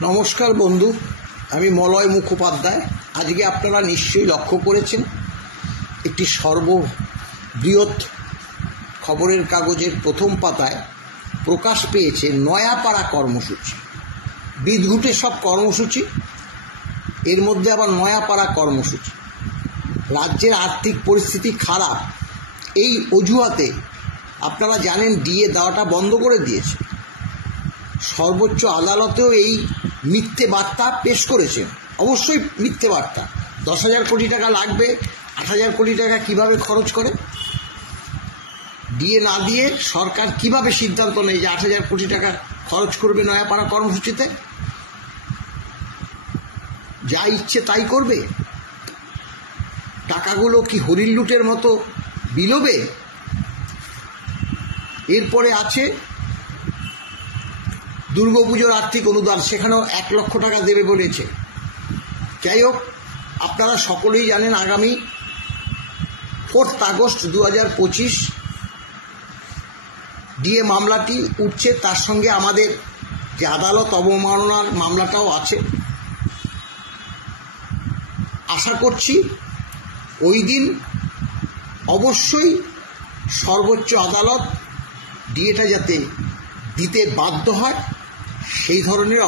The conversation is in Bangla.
নমস্কার বন্ধু, আমি মলয় মুখোপাধ্যায়। আজকে আপনারা নিশ্চয়ই লক্ষ্য করেছেন একটি সর্ববৃহৎ খবরের কাগজের প্রথম পাতায় প্রকাশ পেয়েছে নয়াপাড়া কর্মসূচি। বিদঘুটে সব কর্মসূচি, এর মধ্যে আবার নয়াপাড়া কর্মসূচি। রাজ্যের আর্থিক পরিস্থিতি খারাপ, এই অজুহাতে আপনারা জানেন ডিএ দেওয়াটা বন্ধ করে দিয়েছে। সর্বোচ্চ আদালতেও এই মিথ্যে বার্তা পেশ করেছেন। অবশ্যই মিথ্যে বার্তা। 10,000 কোটি টাকা লাগবে, 8,000 কোটি টাকা কিভাবে খরচ করে? ডিএ না দিয়ে সরকার কিভাবে সিদ্ধান্ত নেয় যে 8,000 কোটি টাকা খরচ করবে নয়াপাড়া কর্মসূচিতে? যা ইচ্ছে তাই করবে? টাকাগুলো কি হরিণ লুটের মতো বিলোবে? এরপরে আছে দুর্গাপুজোর আর্থিক অনুদান, সেখানেও 1 লক্ষ টাকা দেবে বলেছে। যাই হোক, আপনারা সকলেই জানেন আগামী 4 আগস্ট 2025 ডিএ মামলাটি উঠছে, তার সঙ্গে আমাদের যে আদালত অবমাননার মামলাটাও আছে। আশা করছি ওই দিন অবশ্যই সর্বোচ্চ আদালত ডিএটা যাতে দিতে বাধ্য হয় সেই ধরনের